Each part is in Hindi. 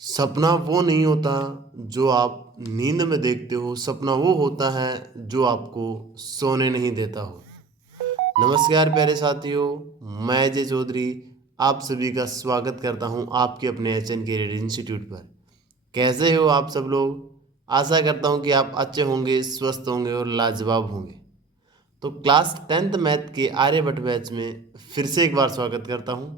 सपना वो नहीं होता जो आप नींद में देखते हो। सपना वो होता है जो आपको सोने नहीं देता हो। नमस्कार प्यारे साथियों, मैं अजय चौधरी आप सभी का स्वागत करता हूं आपके अपने एच.एन. कैरियर इंस्टीट्यूट पर। कैसे हो आप सब लोग? आशा करता हूं कि आप अच्छे होंगे, स्वस्थ होंगे और लाजवाब होंगे। तो क्लास 10th मैथ के आर्यभट्ट बैच में फिर से एक बार स्वागत करता हूं।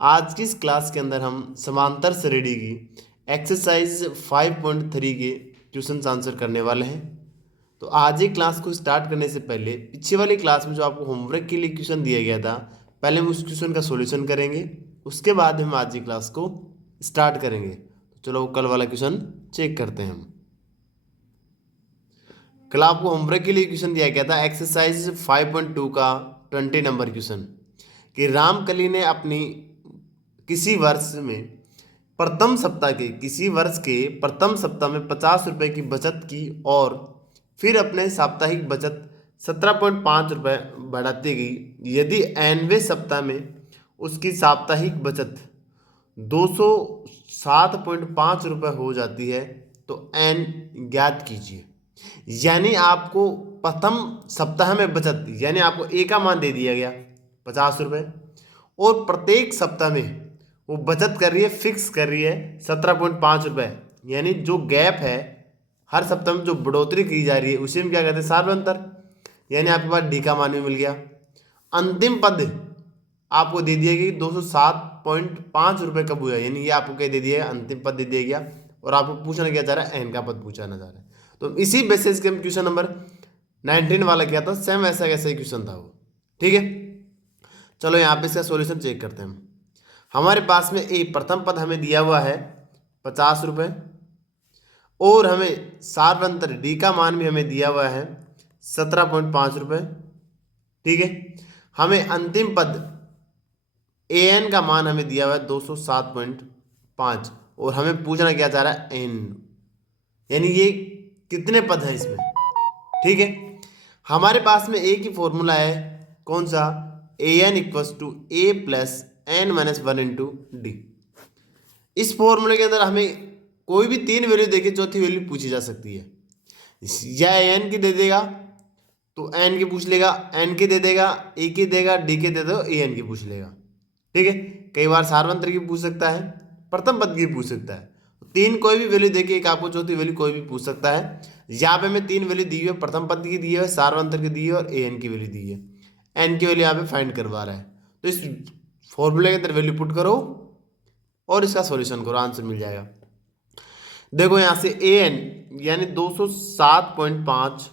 आज की इस क्लास के अंदर हम समांतर श्रेणी की एक्सरसाइज 5.3 के क्वेश्चन आंसर करने वाले हैं। तो आज ही क्लास को स्टार्ट करने से पहले पीछे वाली क्लास में जो आपको होमवर्क के लिए क्वेश्चन दिया गया था, पहले हम उस क्वेश्चन का सॉल्यूशन करेंगे, उसके बाद हम आज की क्लास को स्टार्ट करेंगे। तो चलो कल वाला क्वेश्चन चेक करते हैं हम। कल आपको होमवर्क के लिए क्वेश्चन दिया गया था एक्सरसाइज 5.2 का 20 नंबर क्वेश्चन कि रामकली ने अपनी किसी वर्ष में प्रथम सप्ताह के किसी वर्ष के प्रथम सप्ताह में 50 रुपये की बचत की और फिर अपने साप्ताहिक बचत 17.5 रुपये बढ़ाती गई। यदि nवें सप्ताह में उसकी साप्ताहिक बचत 207.5 रुपये हो जाती है तो n ज्ञात कीजिए। यानी आपको प्रथम सप्ताह में बचत, यानी आपको ए का मान दे दिया गया 50 रुपये और प्रत्येक सप्ताह में वो बचत कर रही है, फिक्स कर रही है 17.5 रुपये। यानी जो गैप है हर सप्ताह में जो बढ़ोतरी की जा रही है उसी में क्या कहते हैं, सार्वंतर। यानी आपके पास डी का मान भी मिल गया। अंतिम पद आपको दे दिया गया 207.5 रुपये कब हुआ, यानी ये आपको क्या दे दिया है, अंतिम पद दे दिया गया और आपको पूछना क्या जा रहा है, एन का पद पूछना जा रहा है। तो इसी बेसिस के हम क्वेश्चन नंबर 19 वाला क्या था, सेम ऐसा कैसा ही क्वेश्चन था वो। ठीक है, चलो यहाँ पे इसका सॉल्यूशन चेक करते हैं हम। हमारे पास में एक प्रथम पद हमें दिया हुआ है 50 रुपये और हमें सार्वंतर डी का मान भी हमें दिया हुआ है 17.5 रुपये। ठीक है, हमें अंतिम पद ए एन का मान हमें दिया हुआ है 207.5 और हमें पूछना क्या चाह रहा है, एन, यानी ये कितने पद हैं इसमें। ठीक है, हमारे पास में एक ही फॉर्मूला है, कौन सा, A N equals to A plus N minus 1 into D. इस फॉर्मूले के अंदर हमें कोई भी तीन वैल्यू देके चौथी वैल्यू पूछी जा सकती है। या एन की दे देगा तो एन की पूछ लेगा, एन की दे देगा, ए की देगा, डी के दे दो ए एन की पूछ लेगा। ठीक है, कई बार सार्वंत्र की पूछ सकता है, प्रथम पद की पूछ सकता है। तीन कोई भी वैल्यू देके एक आपको चौथी वैल्यू कोई भी पूछ सकता है। यहाँ पे हमें तीन वैल्यू दी हुई है, प्रथम पद की दी है, सार्वंत्र की दी है और ए एन की वैल्यू दी है। एन की वैल्यू यहाँ पे फाइंड करवा रहा है, तो इस फॉर्मूले के अंदर वैल्यू पुट करो और इसका सॉल्यूशन करो, आंसर मिल जाएगा। देखो यहां से ए एन यानी 207.5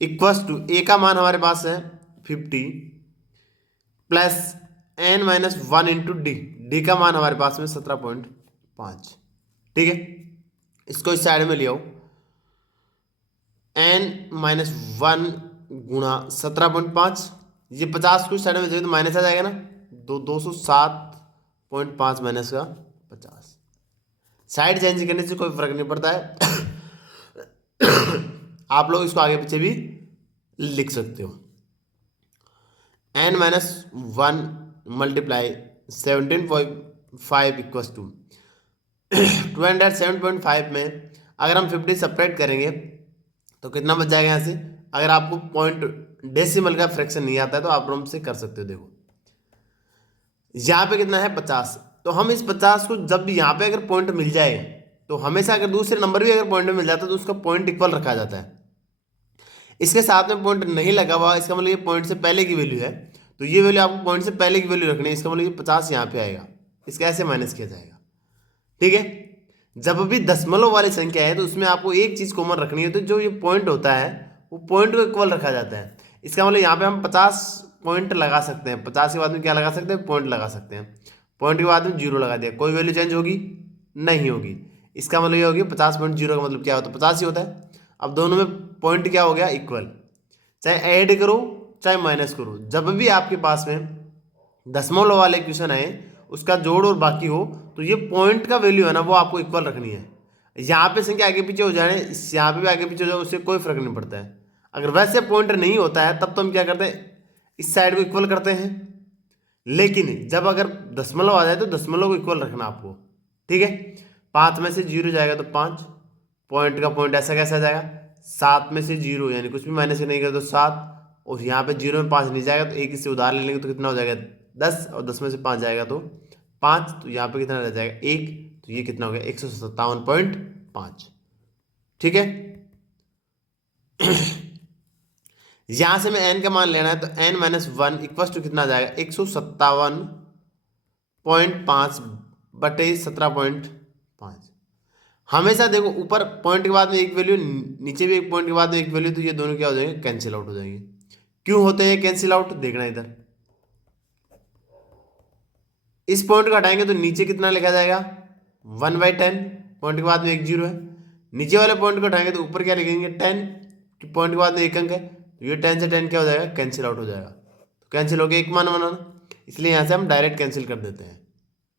इक्वल्स टू ए का मान हमारे पास है 50 plus N minus 1 into D, D का मान हमारे पास में 17.5। ठीक है, इसको इस साइड में ले आओ, एन माइनस 1 गुणा 17.5, ये 50 को इस साइड में जाए तो माइनस आ जाएगा ना, 207.5 माइनस का 50। साइड चेंज करने से कोई फर्क नहीं पड़ता है। आप लोग इसको आगे पीछे भी लिख सकते हो। N minus 1 multiply 17.5 equals to 207.5 में अगर हम 50 सब्ट्रैक्ट करेंगे तो कितना बच जाएगा यहाँ से। अगर आपको पॉइंट डेसिमल का फ्रैक्शन नहीं आता है तो आप आराम से कर सकते हो। देखो यहाँ पे कितना है 50, तो हम इस 50 को जब भी यहाँ पे अगर पॉइंट मिल जाए तो हमेशा अगर दूसरे नंबर भी अगर पॉइंट में मिल जाता है तो उसका पॉइंट इक्वल रखा जाता है। इसके साथ में पॉइंट नहीं लगा हुआ, इसका मतलब ये पॉइंट से पहले की वैल्यू है, तो ये वैल्यू आपको पॉइंट से पहले की वैल्यू रखनी है। इसका मतलब ये 50 यहाँ पे आएगा, इसका ऐसे माइनस किया जाएगा। ठीक है, जब भी दशमलव वाली संख्या है तो उसमें आपको एक चीज कॉमन रखनी है, तो जो ये पॉइंट होता है वो पॉइंट को इक्वल रखा जाता है। इसका मतलब यहाँ पे हम 50 पॉइंट लगा सकते हैं, 50 के बाद में क्या लगा सकते हैं, पॉइंट लगा सकते हैं। पॉइंट के बाद में 0 लगा दिया, कोई वैल्यू चेंज होगी नहीं होगी। इसका मतलब ये होगी 50.0 का मतलब क्या होता है, 50 ही होता है। अब दोनों में पॉइंट क्या हो गया, इक्वल। चाहे ऐड करो चाहे माइनस करो, जब भी आपके पास में दशमलव वाले क्वेश्चन आए उसका जोड़ और बाकी हो तो ये पॉइंट का वैल्यू है ना वो आपको इक्वल रखनी है। यहाँ पे संख्या आगे पीछे हो जाए, यहाँ पे भी आगे पीछे हो जाए, उससे कोई फर्क नहीं पड़ता है। अगर वैसे पॉइंट नहीं होता है तब तो हम क्या करते हैं, इस साइड को इक्वल करते हैं। लेकिन जब अगर दशमलव आ जाए तो दशमलव को इक्वल रखना आपको, ठीक है। 5 में से 0 जाएगा तो 5, पॉइंट का पॉइंट ऐसा कैसा जाएगा, 7 में से 0 यानी कुछ भी माइनस नहीं करें तो 7, और यहाँ पे 0 में 5 नहीं जाएगा तो एक इससे उधार ले लेंगे तो कितना हो जाएगा 10, और 10 में से 5 जाएगा तो 5, तो यहाँ पे कितना रह जाएगा 1, तो ये कितना हो गया 157.5, ठीक है। यहां से मैं n का मान लेना है तो n माइनस 1 इक्वल टू कितना आ जाएगा 157.5 बटे 17.5। हमेशा देखो ऊपर पॉइंट के बाद में एक वैल्यू, नीचे भी एक पॉइंट के बाद में एक वैल्यू, तो ये दोनों क्या हो जाएंगे, कैंसिल आउट हो जाएंगे। क्यों होते हैं कैंसिल आउट, देखना इधर, इस पॉइंट को हटाएंगे तो नीचे कितना लिखा जाएगा 1/10, पॉइंट के बाद में एक 0 है। नीचे वाले पॉइंट को हटाएंगे तो ऊपर क्या लिखेंगे 10, पॉइंट के बाद में एक अंक है, तो ये 10 से 10 क्या हो जाएगा, कैंसिल आउट हो जाएगा। तो कैंसिल हो गया एक मान बनाना, इसलिए यहाँ से हम डायरेक्ट कैंसिल कर देते हैं,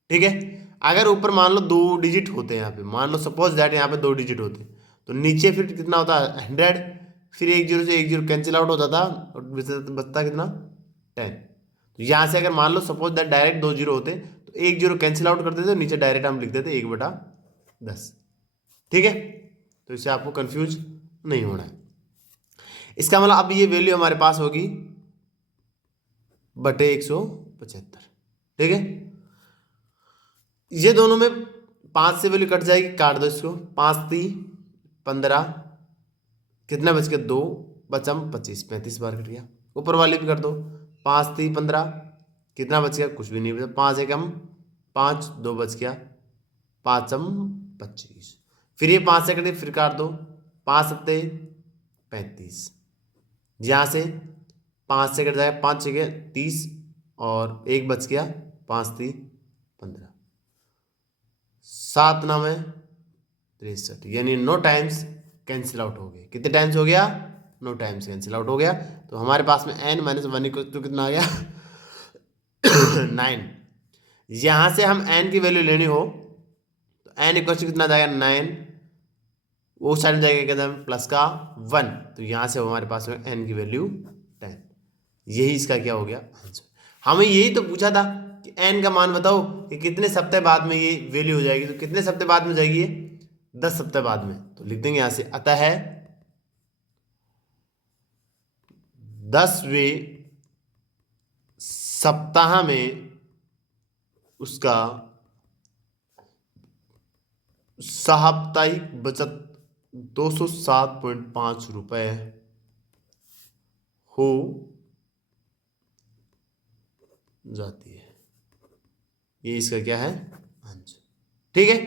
ठीक है। अगर ऊपर मान लो 2 डिजिट होते हैं, यहाँ पे मान लो सपोज दैट यहाँ पे 2 डिजिट होते हैं, तो नीचे फिर कितना होता है 100, फिर एक 0 से एक 0 कैंसिल आउट हो जाता और बचता कितना 10। तो यहाँ से अगर मान लो सपोज दैट डायरेक्ट 2 0 होते तो एक 0 कैंसिल आउट कर देते, तो नीचे डायरेक्ट हम लिख देते 1/10, ठीक है। तो इससे आपको कंफ्यूज नहीं होना है। इसका मतलब अब ये वैल्यू हमारे पास होगी बटे 175, ठीक है। ये दोनों में 5 से वैल्यू कट जाएगी, काट दो इसको, 5 3 15, कितना बच गया 2, बचम 25, 35 बार कट गया। ऊपर वाले भी कर दो, 5 3 15, कितना बच गया, कुछ भी नहीं बचा, 5 1 5, 2 बच गया, 5 25, फिर ये 5 से कटे फिर काट दो, 5 7 35, यहाँ से 5 से कट जाएगा, 5 6 30, और एक बच गया, 5 3 15, 7 9 63, यानी 9 टाइम्स कैंसिल आउट हो गए। कितने टाइम्स हो गया, 9 टाइम्स कैंसिल आउट हो गया। तो हमारे पास में n माइनस 1 इक्वल टू कितना आ गया 9। यहां से हम n की वैल्यू लेनी हो तो n इक्वल टू कितना जाएगा 9, वो साइड में जाएगा क्या प्लस का 1, तो यहां से हमारे पास में n की वैल्यू 10। यही इसका क्या हो गया आंसर। हमें यही तो पूछा था कि n का मान बताओ कि कितने सप्ताह बाद में ये वैल्यू हो जाएगी, तो कितने सप्ताह बाद में जाएगी ये 10 सप्ताह बाद में। तो लिख देंगे यहां से, अतः है 10वें सप्ताह में उसका साप्ताहिक बचत 207.5 रुपए हो जाती है। ये इसका क्या है आंसर, ठीक है।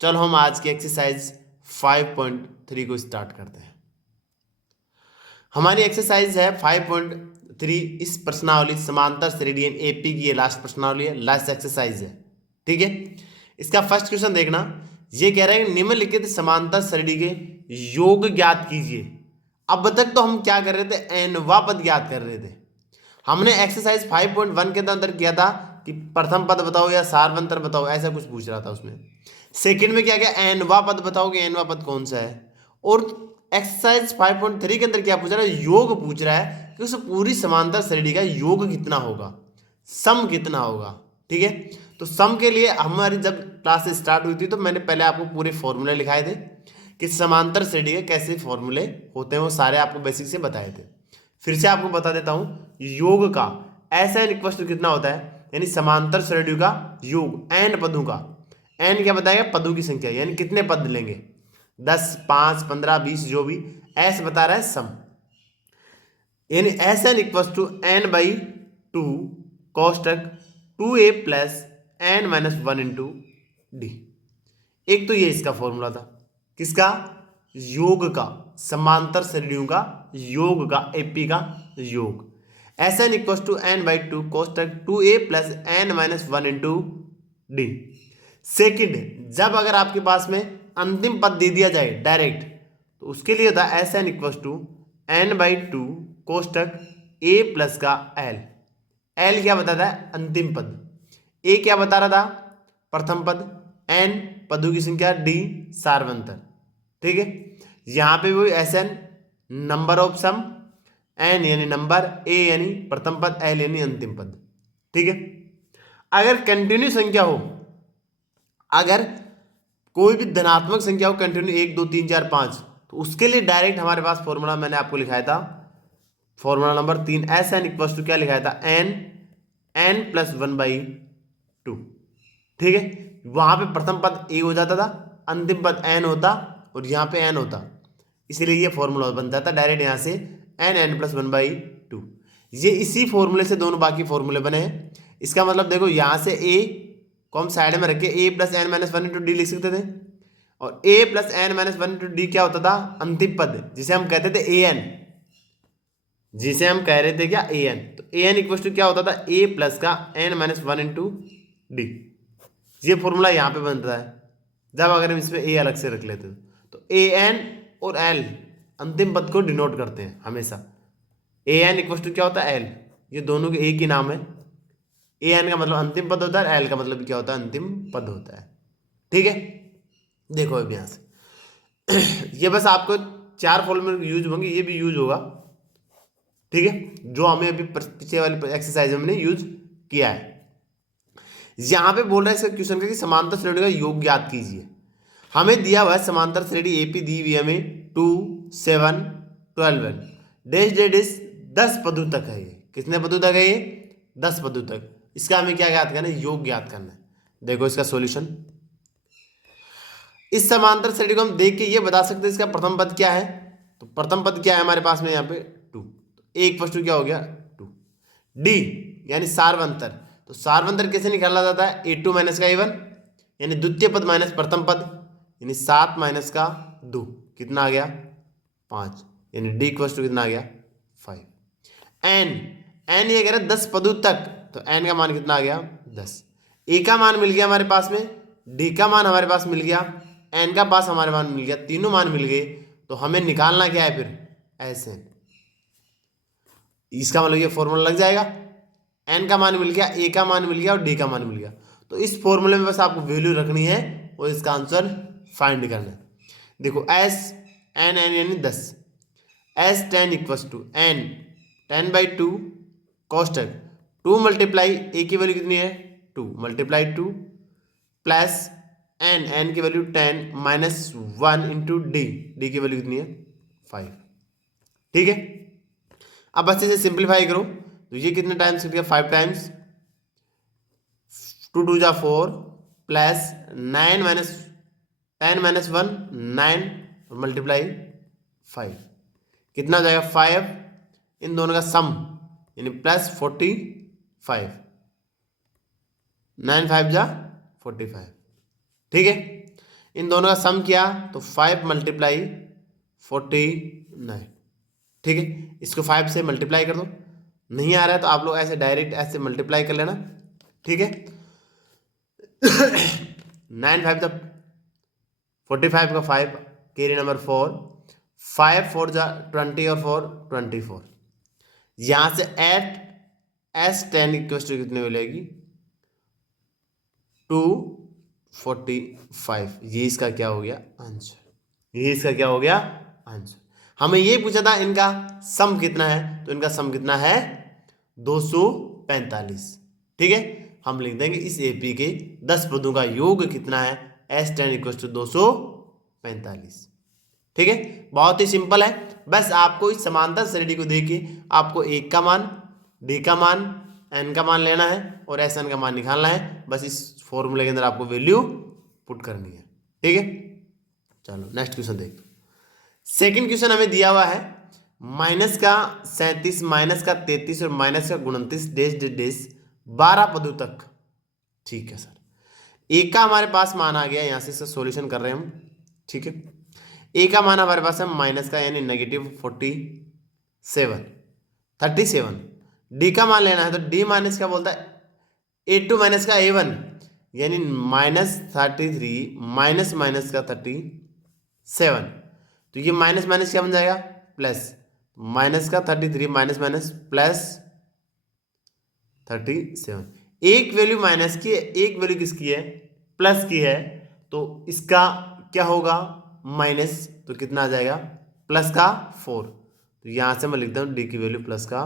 चलो हम आज की एक्सरसाइज 5.3 को स्टार्ट करते हैं। हमारी एक्सरसाइज है 5.3, इस प्रश्नावली समांतर श्रेणी एपी की ये लास्ट प्रश्नावली है, लास्ट एक्सरसाइज है, ठीक है। इसका फर्स्ट क्वेश्चन देखना, ये कह रहे हैं निम्नलिखित समांतर श्रेणी के योग ज्ञात कीजिए। अब तक तो हम क्या कर रहे थे, एनवा पद ज्ञात कर रहे थे। हमने एक्सरसाइज 5.1 के अंदर किया था कि प्रथम पद बताओ या सार्वंतर बताओ, ऐसा कुछ पूछ रहा था उसमें। सेकंड में क्या क्या एनवा पद बताओ कि एनवा पद कौन सा है, और एक्सरसाइज 5.3 के अंदर क्या पूछ रहा है, योग पूछ रहा है कि उस पूरी समांतर श्रेणी का योग कितना होगा, सम कितना होगा, ठीक है। तो सम के लिए हमारी जब क्लास स्टार्ट हुई थी तो मैंने पहले आपको पूरे फॉर्मूले लिखाए थे कि समांतर श्रेणी के कैसे फॉर्मूले होते हैं, वो सारे आपको बेसिक से बताए थे। फिर से आपको बता देता हूं, योग का एन इक्वल टू कितना होता है, यानी समांतर श्रेणियों का योग एन पदों का, एन क्या बताएगा पदों की संख्या, यानी कितने पद लेंगे 10 5 15 20 जो भी, एस बता रहा है सम, यानी S N equal to N by 2 कोष्टक 2a plus N minus 1 into D. एक तो ये इसका फॉर्मूला था, किसका, योग का, समांतर श्रेणियों का योग का, एपी का योग, S N equal to N by 2 कोष्टक 2a plus N minus 1 into D. Second, जब अगर आपके पास में अंतिम पद दे दिया जाए डायरेक्ट, तो उसके लिए होता है S N equal to N by 2 कोष्टक a प्लस का एल। एल क्या बताता है अंतिम पद, ए क्या बता रहा था प्रथम पद, एन पदों की संख्या, डी सार्वंतर, ठीक है। यहां पे भी S N number of sum, N यानी नंबर, ए यानी प्रथम पद, एल यानी अंतिम पद, ठीक है। अगर कंटिन्यू संख्या हो, अगर कोई भी धनात्मक संख्या हो कंटिन्यू 1 2 3 4 5, तो उसके लिए डायरेक्ट हमारे पास फॉर्मूला मैंने आपको लिखाया था, formula number 3, S N equal to क्या लिखाया था, एन प्लस 1/2। ठीक है, वहां पे प्रथम पद ए हो जाता था, अंतिम पद एन होता और यहाँ पे एन होता, इसीलिए ये फॉर्मूला बन जाता डायरेक्ट यहाँ से एन प्लस 1/2। ये इसी फॉर्मूले से दोनों बाकी फॉर्मूले बने हैं। इसका मतलब देखो यहाँ से ए को हम साइड में रख के A plus N minus 1 into D लिख सकते थे, और A plus N minus 1 into D क्या होता था, अंतिम पद जिसे हम कहते थे ए एन, जिसे हम कह रहे थे क्या ए एन। तो ए एन इक्वल टू क्या होता था, ए प्लस का एन माइनस 1 इंटू डी। ये फॉर्मूला यहाँ पे बनता है जब अगर हम इसमें ए अलग से रख लेते तो ए एन और एल अंतिम पद को डिनोट करते हैं हमेशा। ए एन इक्वल टू क्या होता है एल, ये दोनों के एक ही नाम है। ए एन का मतलब अंतिम पद होता है, एल का मतलब क्या होता है, अंतिम पद होता है। ठीक है, देखो अब यहाँ से ये बस आपको 4 फॉर्मूले यूज होंगे, ये भी यूज होगा। ठीक है, जो हमें अभी पिछले वाले एक्सरसाइज में हमने यूज किया है। यहां पे बोल रहा है इसका क्वेश्चन का कि समांतर श्रेणी का योग ज्ञात कीजिए। हमें दिया हुआ है समांतर श्रेणी एपी दी हुई हमें 2 7 12 डैश डैश 10 पदों तक है। ये कितने पदों तक है, ये 10 पदों तक। इसका हमें क्या ज्ञात करना है, योग ज्ञात करना है। देखो इसका सॉल्यूशन, इस समांतर श्रेणी को हम देख के ये बता सकते हैं इसका प्रथम पद क्या है। तो प्रथम पद क्या है हमारे पास में यहाँ पे 2, तो एक वस्तु क्या हो गया 2। डी यानी सार्वंतर, तो सार्वंतर कैसे निकाला जाता है, a2 माइनस का a1 यानी द्वितीय पद माइनस प्रथम पद, यानी 7 माइनस का 2 कितना आ गया 5, यानी डी इक्वल टू कितना आ गया 5। एन ये कह रहा है 10 पदों तक, तो एन का मान कितना आ गया 10। ए का मान मिल गया हमारे पास में, डी का मान हमारे पास मिल गया, एन का पास हमारे मान मिल गया, तीनों मान मिल गए। तो हमें निकालना क्या है फिर एस एन। इसका मतलब ये फॉर्मूला लग जाएगा, एन का मान मिल गया, ए का मान मिल गया और डी का मान मिल गया। तो इस फॉर्मूले में बस आपको वैल्यू रखनी है और इसका आंसर फाइंड करना है। देखो एस एन यानी 10, एस 10 इक्वल टू एन 10/2 कोष्टक 2 मल्टीप्लाई ए की वैल्यू कितनी है 2 मल्टीप्लाई 2 प्लस एन की वैल्यू 10 माइनस 1 इंटू डी की वैल्यू कितनी है 5। ठीक है, अब अच्छे से सिंप्लीफाई करो, तो ये कितने टाइम्स किया 5 टाइम्स, 2 2 जा 4 प्लस 9 माइनस 10 माइनस 1 9 और मल्टीप्लाई 5 कितना हो जाएगा 5, इन दोनों का सम यानी प्लस 45, 9 5 जा 45। ठीक है, इन दोनों का सम किया तो 5 मल्टीप्लाई 49। ठीक है, इसको 5 से मल्टीप्लाई कर दो, नहीं आ रहा है तो आप लोग ऐसे डायरेक्ट ऐसे मल्टीप्लाई कर लेना। ठीक है 9 5 तब 45 का 5 कैरी नंबर 4, 5 4 जा 20 और 4 24। यहां से एट एस 10 इक्वल टू कितने मिलेगी 245। ये इसका क्या हो गया आंसर, ये इसका क्या हो गया आंसर। हमें ये पूछा था इनका सम कितना है, तो इनका सम कितना है 245। ठीक है, हम लिख देंगे इस एपी के 10 पदों का योग कितना है एस 10 इक्वल टू 245। ठीक है, बहुत ही सिंपल है। बस आपको इस समांतर श्रेणी को देके आपको एक का मान, डी का मान, एन का मान लेना है और एस एन का मान निकालना है। बस इस फॉर्मूले के अंदर आपको वैल्यू पुट करनी है। ठीक है, चलो नेक्स्ट क्वेश्चन देखते। सेकंड क्वेश्चन हमें दिया हुआ है माइनस का 37 माइनस का 33 और माइनस का 29 डैश डैश 12 पदों तक। ठीक है सर, ए का हमारे पास मान आ गया, यहां से इसका सॉल्यूशन कर रहे हैं हम। ठीक है, ए का मान हमारे पास है माइनस का यानी -37। डी का मान लेना है तो डी माइनस क्या बोलता है A2 माइनस का A1 यानी -33 माइनस माइनस का 37। तो ये माइनस माइनस क्या बन जाएगा प्लस, माइनस का 33 माइनस माइनस प्लस 37। एक वैल्यू माइनस की है, एक वैल्यू किसकी है प्लस की है, तो इसका क्या होगा माइनस, तो कितना आ जाएगा प्लस का 4। तो यहां से मैं लिखता हूं डी की वैल्यू प्लस का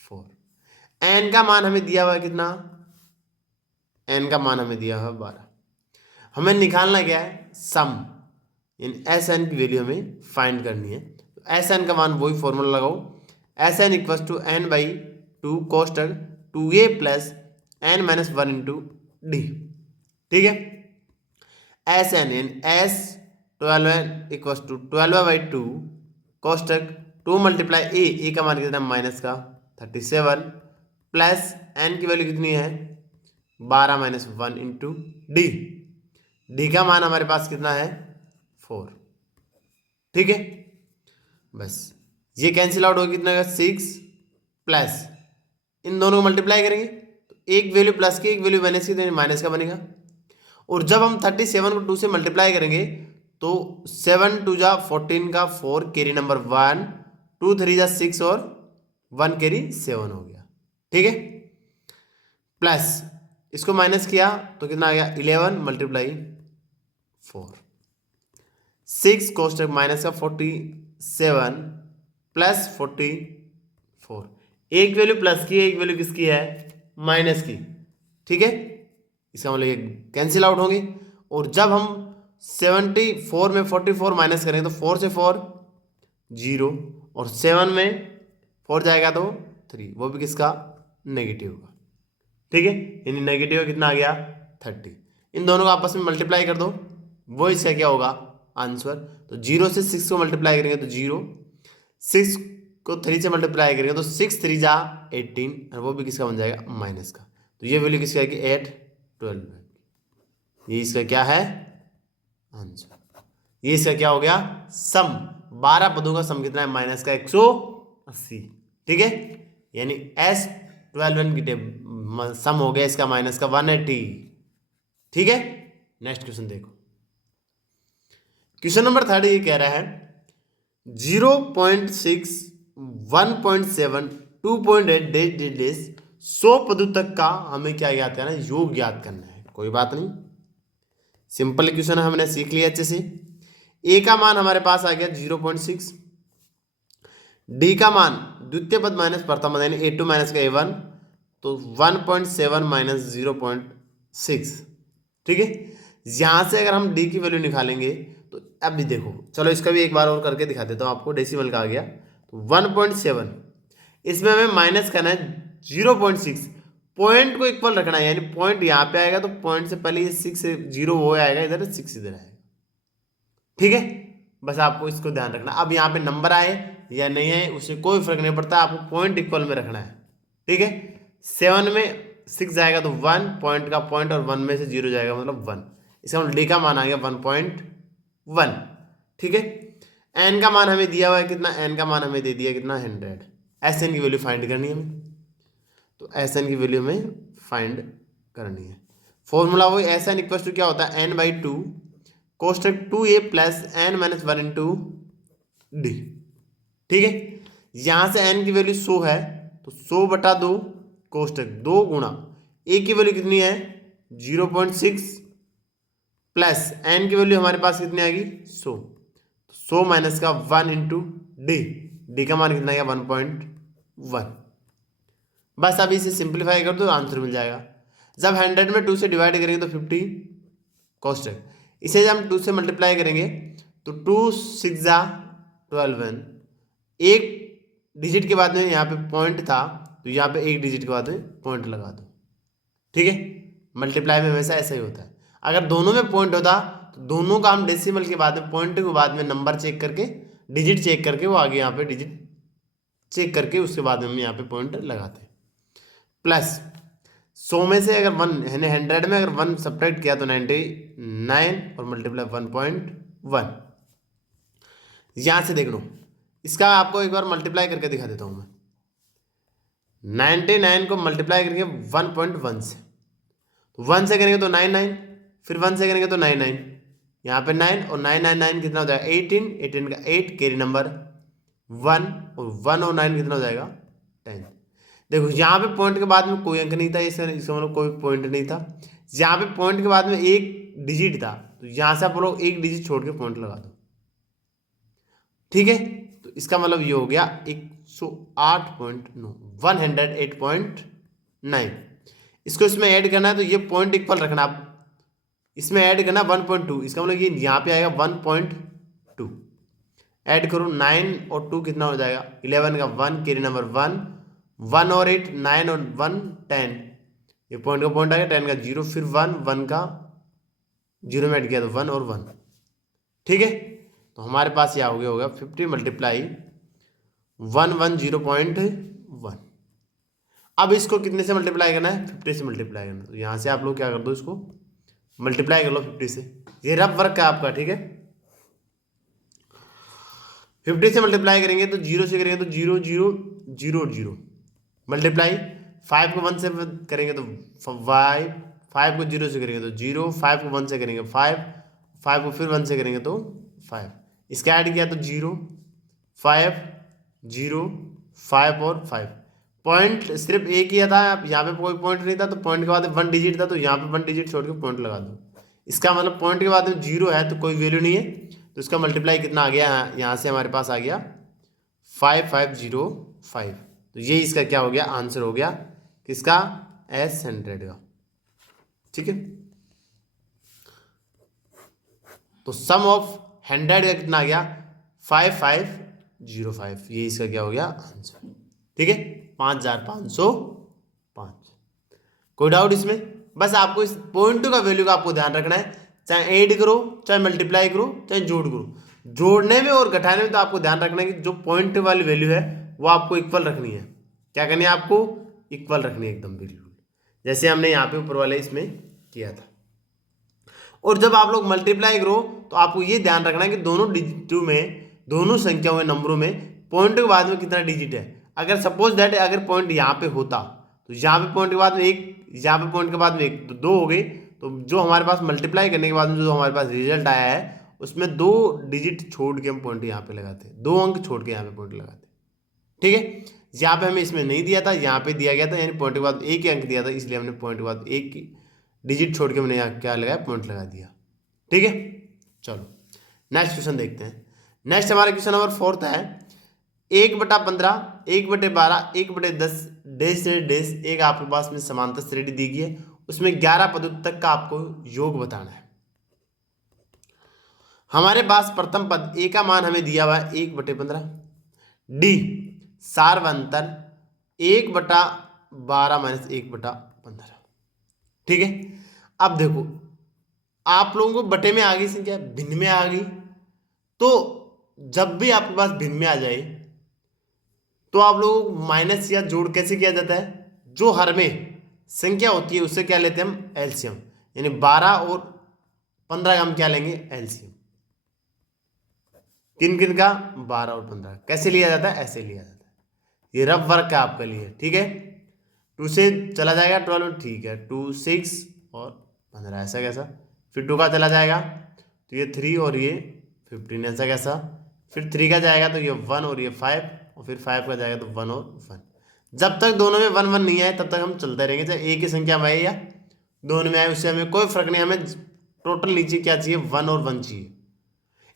4। एन का मान हमें दिया हुआ है कितना एन का मान हमें दिया हुआ 12। हमें निकालना क्या है, सम, इन एस एन की वैल्यू हमें फाइंड करनी है। तो एस एन का मान वही फॉर्मूला लगाओ, S N equals to N by 2 कोष्टक 2a plus N minus 1 into D. ठीक है, S N in S 12 equals to 12/2 कोष्टक 2 मल्टीप्लाई ए का मान कितना माइनस का 37 प्लस एन की वैल्यू कितनी है 12 माइनस 1 इंटू डी। डी का मान हमारे पास कितना है 4। ठीक है, बस ये कैंसिल आउट होगा, कितना का 6 प्लस इन दोनों को मल्टीप्लाई करेंगे तो एक वैल्यू प्लस की एक वैल्यू माइनस की, तो माइनस का बनेगा। और जब हम 37 को 2 से मल्टीप्लाई करेंगे तो 7 2 जा 14 का 4 कैरी नंबर 1, 2 3 जा 6 और 1 कैरी 7 हो गया। ठीक है, प्लस इसको माइनस किया तो कितना आ गया 11 मल्टीप्लाई 4, 6 कोष्टक माइनस का 47 प्लस 44। एक वैल्यू प्लस की है, एक वैल्यू किसकी है माइनस की। ठीक है, इसका मतलब ये कैंसिल आउट होंगे। और जब हम 74 में 44 माइनस करेंगे तो 4 से 4 0 और 7 में 4 जाएगा तो 3, वो भी किसका नेगेटिव का। ठीक है, यानी नेगेटिव कितना आ गया 30। इन दोनों को आपस में मल्टीप्लाई कर दो, वो इसका क्या होगा आंसर। तो 0 से 6 को मल्टीप्लाई करेंगे तो 0, 6 को 3 से मल्टीप्लाई करेंगे तो 6 3 जा 18 और वो भी किसका बन जाएगा माइनस का। तो ये वैल्यू किसकी आएगी 8 12। ये इसका क्या है आंसर। ये इसका क्या हो गया सम। 12 पदों का सम कितना है माइनस का 180। ठीक है, यानी S12 की सम हो गया इसका माइनस का 180। ठीक है, नेक्स्ट क्वेश्चन देखो। क्वेश्चन नंबर 30 ये कह रहा है 0.6 1.7 2.8 डेज डेज 100 पदों तक का हमें क्या ज्ञात करना है, योग ज्ञात करना है। कोई बात नहीं, सिंपल क्वेश्चन है, हमने सीख लिया अच्छे से। ए का मान हमारे पास आ गया 0.6, डी का मान द्वितीय पद माइनस प्रथम पद यानी A2 माइनस का A1 तो 1.7 माइनस 0.6। ठीक है, यहां से अगर हम डी की वैल्यू निकालेंगे तो अब भी देखो, चलो इसका भी एक बार और करके दिखा देता हूं आपको। डेसिमल का आ गया तो 1.7, इसमें हमें माइनस करना है 0.6, पॉइंट को इक्वल रखना है, यानी पॉइंट यहाँ पे आएगा तो पॉइंट से पहले ये 6 0 वो आएगा, इधर 6 इधर आएगा। ठीक है, बस आपको इसको ध्यान रखना। अब यहाँ पे नंबर आए या नहीं आए उससे कोई फर्क नहीं पड़ता, आपको पॉइंट इक्वल में रखना है। ठीक है, 7 में 6 जाएगा तो 1 पॉइंट का पॉइंट और 1 में से 0 जाएगा मतलब 1। इसका मतलब डी का मान आ गया 1.1। ठीक है, एन का मान हमें दिया हुआ है कितना, एन का मान हमें दे दिया कितना 100। एस एन की वैल्यू फाइंड करनी है हमें, तो एस एन की वैल्यू हमें फाइंड करनी है। फॉर्मूला वही एस एन इक्वल टू क्या होता है n/2 कोष्टक 2a plus n minus 1 into D. ठीक है, यहां से n की वैल्यू 100 है तो 100/2 कोष्टक 2 गुणा a की वैल्यू कितनी है 0.6 प्लस n की वैल्यू हमारे पास कितनी आएगी 100, 100 माइनस का 1 इंटू डी का मान कितना आएगा 1.1। बस अभी इसे सिंप्लीफाई कर दो आंसर मिल जाएगा। जब 100 में 2 से डिवाइड करेंगे तो 50 कोष्टक, इसे जब हम 2 से मल्टीप्लाई करेंगे तो 2 6 जा 12, एक डिजिट के बाद में यहाँ पे पॉइंट था तो यहाँ पे एक डिजिट के बाद में पॉइंट लगा दो। ठीक है, मल्टीप्लाई में हमेशा ऐसा ही होता है। अगर दोनों में पॉइंट होता तो दोनों का हम डेसिमल के बाद में पॉइंट के बाद में नंबर चेक करके डिजिट चेक करके वो आगे यहाँ पे डिजिट चेक करके उसके बाद में हम यहाँ पे पॉइंट लगाते हैं। प्लस 100 में से अगर 1 यानी 100 में अगर 1 सब्ट्रैक्ट किया तो 99 और मल्टीप्लाई 1.1। यहां से देख लो, इसका आपको एक बार मल्टीप्लाई करके दिखा देता हूं मैं। 99 को मल्टीप्लाई करेंगे 1.1 से, तो 1 से करेंगे तो 99, फिर 1 से करेंगे तो 99, यहाँ पे 9 और 9 9 9 कितना हो जाएगा 18, 18 का 8 कैरी नंबर 1 और 1 और 9 कितना हो जाएगा 10। देखो यहाँ पे पॉइंट के बाद में कोई अंक नहीं था, इसका मतलब कोई पॉइंट नहीं था। यहाँ पे पॉइंट के बाद में एक डिजिट था तो यहाँ से आप लोग एक डिजिट छोड़ के पॉइंट लगा दो। ठीक है, तो इसका मतलब ये हो गया 108.9, 108.9। इसको इसमें ऐड करना है तो ये पॉइंट इक्वल रखना आप, इसमें ऐड करना 1.2, इसका मतलब ये यहाँ पे आएगा 1.2। ऐड करो 9 और 2 कितना हो जाएगा 11 का 1, कैरी नंबर 1, 1 और 8 9 और 1 10, ये पॉइंट का पॉइंट आ गया, 10 का 0, फिर 1 1 का 0 में ऐड किया तो 1 और 1। ठीक है, तो हमारे पास यह हो गया होगा 50 मल्टीप्लाई 110.1। अब इसको कितने से मल्टीप्लाई करना है 50 से मल्टीप्लाई करना है, तो यहाँ से आप लोग क्या कर दो इसको मल्टीप्लाई कर लो 50 से, ये रफ वर्क है आपका। ठीक है, 50 से मल्टीप्लाई करेंगे तो 0 से करेंगे तो 0 0 0 0 मल्टीप्लाई 5 को 1 से करेंगे तो 5, 5 को 0 से करेंगे तो 0, 5 को 1 से करेंगे 5, 5 को फिर 1 से करेंगे तो 5, इसका ऐड किया तो 0 5 0 5 और 5। पॉइंट सिर्फ एक ही था, आप यहाँ पे कोई पॉइंट नहीं था तो पॉइंट के बाद 1 डिजिट था तो यहाँ पे 1 डिजिट छोड़ के पॉइंट लगा दो। इसका मतलब पॉइंट के बाद 0 है तो कोई वैल्यू नहीं है, तो इसका मल्टीप्लाई कितना आ गया यहाँ से हमारे पास आ गया 5505। तो ये इसका क्या हो गया आंसर हो गया किसका S100 का। ठीक है, तो सम ऑफ 100 का कितना आ गया 5505, ये इसका क्या हो गया आंसर। ठीक है, 5505। कोई डाउट इसमें? बस आपको इस पॉइंट का वैल्यू का आपको ध्यान रखना है, चाहे ऐड करो चाहे मल्टीप्लाई करो चाहे जोड़ करो, जोड़ने में और घटाने में तो आपको ध्यान रखना है कि जो पॉइंट वाली वैल्यू है वो आपको इक्वल रखनी है। क्या करनी है आपको इक्वल रखनी है एकदम बिल्कुल, जैसे हमने यहाँ पे ऊपर वाले इसमें किया था। और जब आप लोग मल्टीप्लाई करो तो आपको ये ध्यान रखना है कि दोनों डिजिटों में, दोनों संख्याओं में, नंबरों में पॉइंट के बाद में कितना डिजिट है। अगर सपोज दैट अगर पॉइंट यहाँ पे होता तो यहाँ पे पॉइंट के बाद में 1, यहाँ पे पॉइंट के बाद में 1 तो 2 हो गए, तो जो हमारे पास मल्टीप्लाई करने के बाद में जो हमारे पास रिजल्ट आया है उसमें 2 डिजिट छोड़ के हम पॉइंट यहाँ पे लगाते हैं, 2 अंक छोड़ के यहाँ पे पॉइंट लगाते हैं। ठीक है, यहाँ पे हमें इसमें नहीं दिया था, यहाँ पे दिया गया था, यानी पॉइंट के बाद 1 अंक दिया था, इसलिए हमने पॉइंट के बाद 1 डिजिट छोड़ के हमने यहाँ क्या लगाया पॉइंट लगा दिया। ठीक है, चलो नेक्स्ट क्वेश्चन देखते हैं। नेक्स्ट हमारा क्वेश्चन नंबर 4 है 1/15 1/12 1/10 डैश से डैश एक आपके पास में समांतर श्रेणी दी गई है, उसमें 11 पदों तक का आपको योग बताना है। हमारे पास प्रथम पद ए का मान हमें दिया हुआ है 1/15, डी सार्वंतर 1/12 - 1/15। ठीक है, अब देखो आप लोगों को बटे में आ गई संख्या, भिन्न में आ गई, तो जब भी आपके पास भिन्न में आ जाए तो आप लोगों को माइनस या जोड़ कैसे किया जाता है, जो हर में संख्या होती है उससे क्या लेते हैं हम एलसीएम, यानी 12 और 15 का हम क्या लेंगे एलसीएम। किन किन का 12 और 15 कैसे लिया जाता है, ऐसे लिया जाता है। ये रफ वर्क है आपके लिए। ठीक है, 2 से चला जाएगा 12, ठीक है 2 6 और 15 ऐसा कैसा, फिर 2 का चला जाएगा तो ये 3 और ये 15 ऐसा कैसा, फिर 3 का जाएगा तो ये 1 और ये 5, और फिर 5 का जाएगा तो 1 और 1। जब तक दोनों में 1 1 नहीं आए तब तक हम चलते रहेंगे, चाहे एक ही संख्या में आए या दोनों में आए उससे हमें कोई फर्क नहीं, हमें टोटल नीचे क्या चाहिए 1 और 1 चाहिए।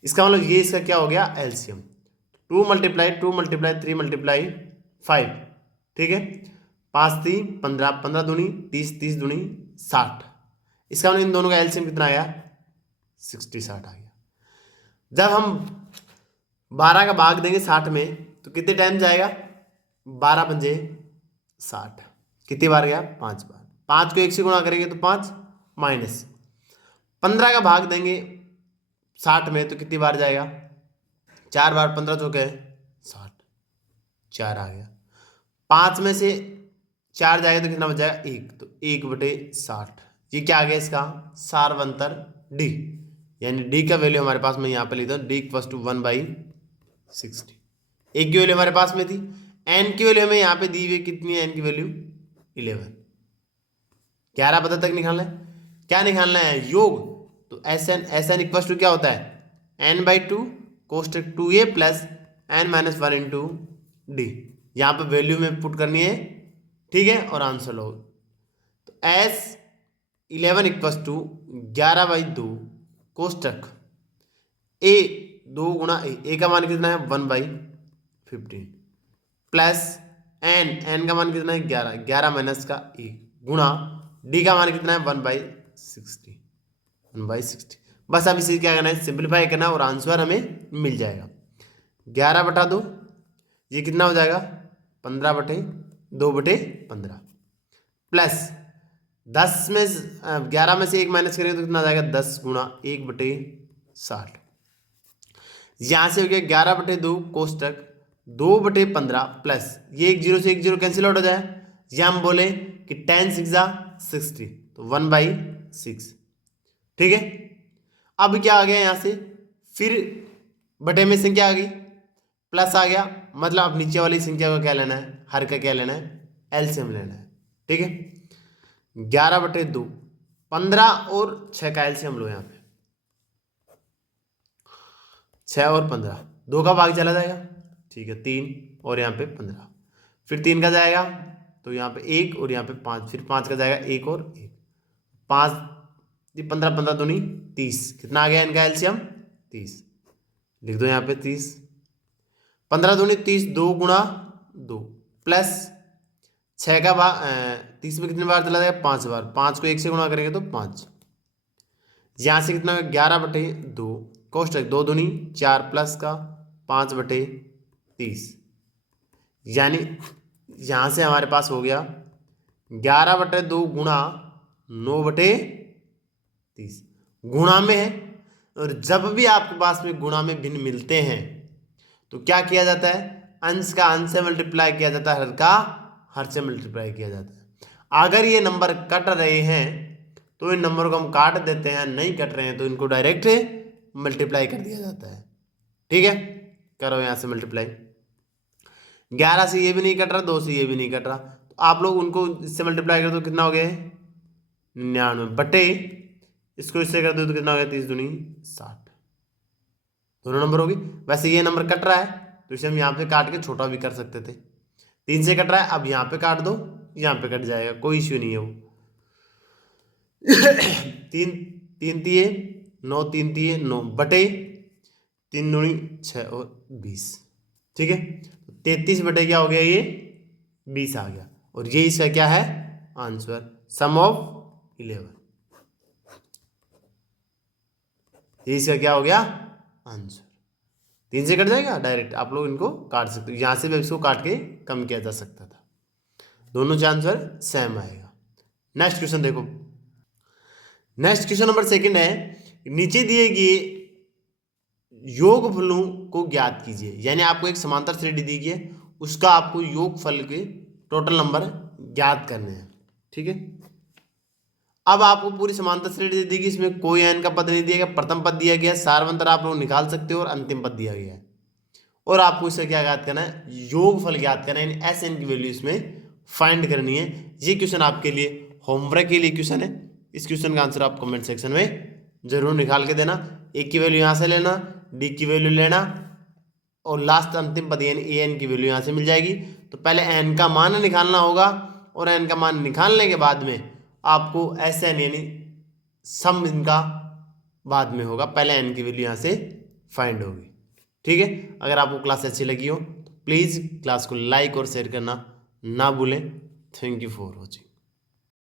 इसका मतलब ये इसका क्या हो गया एलसीएम, 2 × 2 × 3 × 5। ठीक है, 5 3 15, 15 दूनी 30, 30 दूनी 60। इसका मतलब इन दोनों का एलसीएम कितना आया 60 60 आ गया। जब हम 12 का भाग देंगे 60 में तो कितने टाइम जाएगा 12 पंजे 60, कितनी बार गया 5 बार। 5 को 1 से गुणा करेंगे तो 5 माइनस 15 का भाग देंगे 60 में तो कितनी बार जाएगा 4 बार, 15 चौके 60, 4 आ गया। 5 में से 4 जाएगा तो कितना बच जाएगा 1, तो 1/60। ये क्या आ गया इसका सार्वंतर डी, यानी डी का वैल्यू हमारे पास में यहाँ पे लिखता हूँ डी = 1/60। एक की वैल्यू हमारे पास में थी, एन की वैल्यू हमें यहाँ पे दी हुई कितनी है, एन की वैल्यू 11। 11 पता तक निकालना है, क्या निकालना है योग, तो एन = क्या होता है n/2 कोष्टक 2a + n - 1 × d। यहाँ पे वैल्यू में पुट करनी है, ठीक है, और आंसर लो। तो S11 = 11/2 कोष्टक a 2 × a का मान कितना है 1/15 प्लस n का मान कितना है 11 - 1 गुणा डी का मान कितना है 1/60, 1/60। बस अब इसे क्या करना है, सिंप्लीफाई करना और आंसर हमें मिल जाएगा 11/2। ये कितना हो जाएगा 15/2/15 प्लस 10 में 11 में से 1 माइनस करेंगे तो कितना आ जाएगा 10 गुणा 1/60। यहाँ से हो गया 11/2 कोष्टक 2/15 प्लस ये 1 0 से 1 0 कैंसिल आउट हो जाए। यहाँ हम बोले कि 10 6 60 तो 1/6। ठीक है, अब क्या आ गया यहाँ से, फिर बटे में संख्या आ गई प्लस आ गया, मतलब अब नीचे वाली संख्या को क्या लेना है, हर का क्या लेना है, एलसीएम लेना है। ठीक है, 11/2 15 और 6 का एलसीएम लो, यहाँ पे 6 और 15 2 का भाग चला जाएगा। ठीक है, 3 और यहाँ पे 15, फिर 3 का जाएगा तो यहाँ पे 1 और यहाँ पे 5, फिर 5 का जाएगा 1 और 1, 5 15 15 दूनी 30, कितना आ गया इनका एलसीएम 30। लिख दो यहाँ पे 30, 15 दूनी 30, 2 गुणा 2 प्लस 6 का भाग 30 में कितनी बार चला जाएगा 5 बार, 5 को 1 से गुणा करेंगे तो 5। यहाँ से कितना 11/2 कोष्टक 2 दूनी 4 प्लस का 5/30, यानी यहाँ से हमारे पास हो गया 11/2 गुणा 9/30। गुणा में है, और जब भी आपके पास में गुणा में भिन्न मिलते हैं तो क्या किया जाता है, अंश का अंश से मल्टीप्लाई किया जाता है, हर का हर से मल्टीप्लाई किया जाता है। अगर ये नंबर कट रहे हैं तो इन नंबर को हम काट देते हैं, नहीं कट रहे हैं तो इनको डायरेक्ट मल्टीप्लाई कर दिया जाता है। ठीक है, करो यहाँ से मल्टीप्लाई, 11 से ये भी नहीं कट रहा, 2 से ये भी नहीं कट रहा, तो आप लोग उनको इससे मल्टीप्लाई कर दो, कितना हो गया 99 बटे इसको इससे कर दो तो कितना हो गया 30 दूनी 60, दोनों नंबर होगी। वैसे ये नंबर कट रहा है तो इसे हम यहाँ पे काट के छोटा भी कर सकते थे, 3 से कट रहा है, अब यहाँ पे काट दो, यहाँ पे कट जाएगा, कोई इश्यू नहीं है वो। 3 3 तिये 9, 3 तिये 9 बटे 3 दूनी 6 और 20। ठीक है, 33 बटे क्या हो गया, ये 20 आ गया, और ये इसका क्या है आंसर, सम ऑफ 11। ये इसका क्या हो गया आंसर। 3 से कट जाएगा डायरेक्ट, आप लोग इनको काट सकते हो, यहाँ से भी इसको काट के कम किया जा सकता था, दोनों का आंसर सेम आएगा। नेक्स्ट क्वेश्चन देखो, नेक्स्ट क्वेश्चन नंबर 2 है, नीचे दिए गए योगफलों को ज्ञात कीजिए। यानी आपको एक समांतर श्रेणी दी गई है, उसका आपको योगफल के टोटल नंबर ज्ञात करने हैं। ठीक है, अब आपको पूरी समांतर श्रेणी दे दी गई, इसमें कोई n का पद नहीं दिया गया, प्रथम पद दिया गया, सारवंतर आप लोग निकाल सकते हो, और अंतिम पद दिया गया है, और आपको इसका क्या ज्ञात करना है, योगफल ज्ञात करना है, यानी SN की वैल्यू इसमें फाइंड करनी है। ये क्वेश्चन आपके लिए होमवर्क के लिए क्वेश्चन है, इस क्वेश्चन का आंसर आप कमेंट सेक्शन में जरूर निकाल के देना। एक की वैल्यू यहाँ से लेना, डी की वैल्यू लेना, और लास्ट अंतिम पद यानी AN की वैल्यू यहाँ से मिल जाएगी। तो पहले n का मान निकालना होगा, और n का मान निकालने के बाद में आपको SN यानी सम इनका बाद में होगा, पहले n की वैल्यू यहाँ से फाइंड होगी। ठीक है, अगर आपको क्लास अच्छी लगी हो तो प्लीज़ क्लास को लाइक और शेयर करना ना भूलें। Thank you for watching.